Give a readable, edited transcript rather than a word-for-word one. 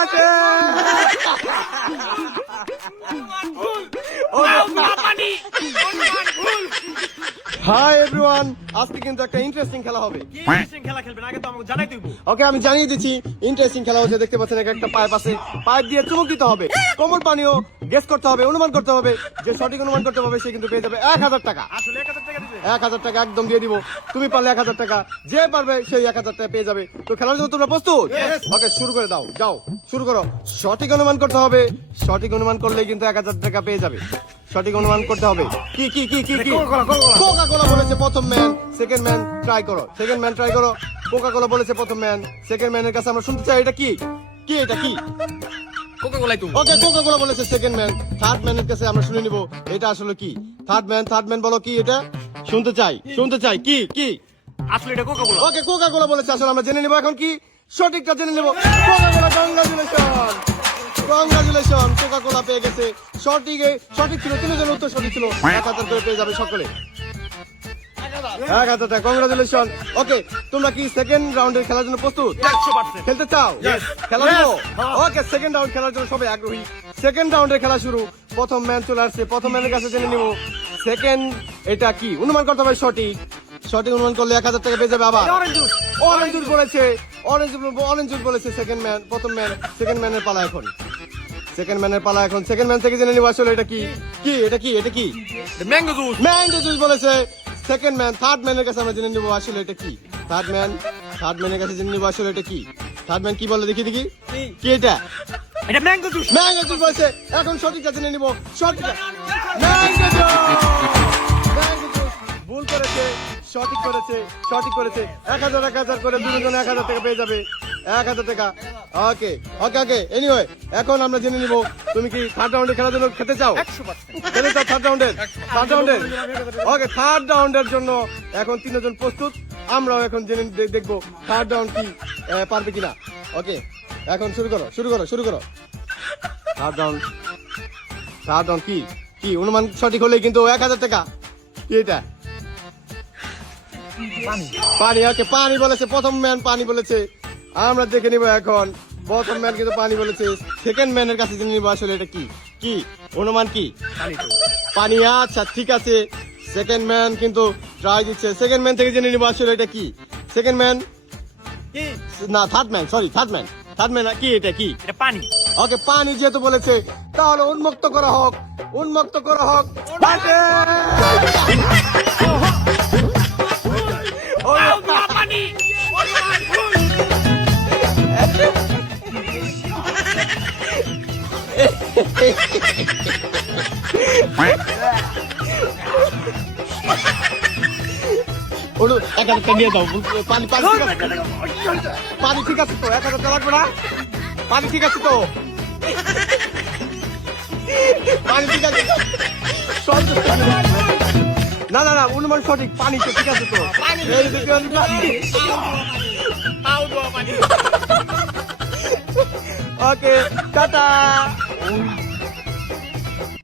আছে। Hi everyone, আজকে কিন্তু একটা ইন্টারেস্টিং খেলা হবে। ওকে, আমি জানিয়ে দিচ্ছি ইন্টারেস্টিং খেলা হচ্ছে। দেখতে পাচ্ছেন একটা পাইপ আছে, পাইপ দিয়ে চুমুক দিতে হবে। কোমল পানীয় গেস করতে হবে, অনুমান করতে হবে। যে সঠিক অনুমান করতে হবে সে কিন্তু পেয়ে যাবে 1000 টাকা। 1000 টাকা একদম দিয়ে দিব। তুমি পারলে 1000 টাকা, যে পারবে সেই 1000 টাকা পেয়ে যাবে। তো খেলার জন্য তোমরা প্রস্তুত? ওকে, শুরু করে দাও, যাও শুরু করো। সঠিক অনুমান করতে হবে, সঠিক অনুমান করলে কিন্তু 1000 টাকা পেয়ে যাবে। সঠিক অনুমান করতে হবে। কি কি কি কি কি? কোকা কোলা বলেছে প্রথম ম্যান, সেকেন্ড ম্যান ট্রাই করো, সেকেন্ড ম্যান ট্রাই করো। কোকা কোলা বলেছে প্রথম ম্যান, সেকেন্ড ম্যানের কাছে আমরা শুনতে চাই এটা কি? কি এটা কি? ওকে, কোকা কোলা বলেছে সেকেন্ড ম্যান। থার্ড ম্যানের কাছে আমরা শুনে নিব এটা আসলে কি। থার্ড ম্যান বলো কি এটা? শুনতে চাই কি কি? আসলে এটা কোকা-কোলা। ওকে, কোকা কোলা বলেছে। আসলে আমরা জেনে নিব এখন কি সঠিকটা জেনে নিব। Coca Cola, congratulation, Coca Cola পেয়ে গেছে। সঠিক ছিল, তিনজন উত্তর সঠিক ছিল। 1000 করে পেয়ে যাবে সকলে। 1000 টাকা, কংগ্রাচুলেশন। ওকে, তোমরা কি সেকেন্ড রাউন্ডের খেলার জন্য প্রস্তুত? 100%। খেলতে চাও? খেলা শুরু। ওকে, সেকেন্ড রাউন্ড খেলার জন্য সবাই আগ্রহী। সেকেন্ড রাউন্ডের খেলা শুরু। প্রথম ম্যান চলে আসছে, প্রথম ম্যানের কাছে জেনে নিব সেকেন্ড এটা কি। অনুমান করতে হবে সঠিক অনুমান করলে 1000 টাকা পেয়ে যাবে। আবার অরেঞ্জ জুস বলেছে, অরেঞ্জ জুস বলেছে সেকেন্ড ম্যান। প্রথম ম্যান, সেকেন্ড ম্যানের পালা এখন। সেকেন্ড ম্যান থেকে জেনে নিব আসলে এটা কি। এটা কি? Mango juice. ম্যাঙ্গো জুস বলেছে সেকেন্ড ম্যান। থার্ড ম্যানের কাছে আমরা জেনে নিব আসলে এটা কি। থার্ড ম্যানের কাছে জেনে নিব আসলে এটা কি। থার্ড ম্যান কি বলে দেখি কি এটা? এটা ম্যাঙ্গো জুস। ম্যাঙ্গো জুস বলেছে। এখন সঠিকটা জেনে নিব। সঠিক ম্যাঙ্গো জুস। ভুল করেছে, সঠিক করেছে। 1000 করে দুজন 1000 টাকা পেয়ে যাবে। 1000 টাকা। ওকে, এনিওয়ে, এখন আমরা জেনে নিব তুমি কি থার্ড রাউন্ডে খেলার জন্য খেতে চাও? 100%। খেলে চাও থার্ড রাউন্ডের? ওকে, থার্ড রাউন্ডের জন্য এখন 3 জন প্রস্তুত। আমরাও এখন জেনে দেখবো থার্ড রাউন্ড কি পারবে কিনা। ওকে, এখন শুরু করো। থার্ড রাউন্ড কি অনুমান সঠিক হলেই কিন্তু 1000 টাকা। কি এটা? পানি। ওকে, পানি বলেছে প্রথম ম্যান, পানি বলেছে। আমরা দেখে নিব এখন। প্রথম ম্যান কিন্তু পানি বলেছে। সেকেন্ড ম্যানের কাছে জেনে নিব আসলে এটা কি অনুমান কি? পানি। আচ্ছা, ঠিক আছে। সেকেন্ড ম্যান কিন্তু ট্রাই দিচ্ছে। সেকেন্ড ম্যান থেকে জেনে নিব আসলে এটা কি। সেকেন্ড ম্যান না, থার্ড ম্যান কি? এটা কি? এটা পানি। ওকে, পানি যেহেতু বলেছে তাহলে উন্মুক্ত করা হোক। পানি। ওটা 1000 টাকা নিয়ে যাও। পানি ঠিক আছে তো? 1000 টাকা লাগবে না? পানি ঠিক আছে তো? পানি ঠিক আছে তো? না, অনুমান সঠিক। পানি তো ঠিক আছে তো? ওকে, টাটা।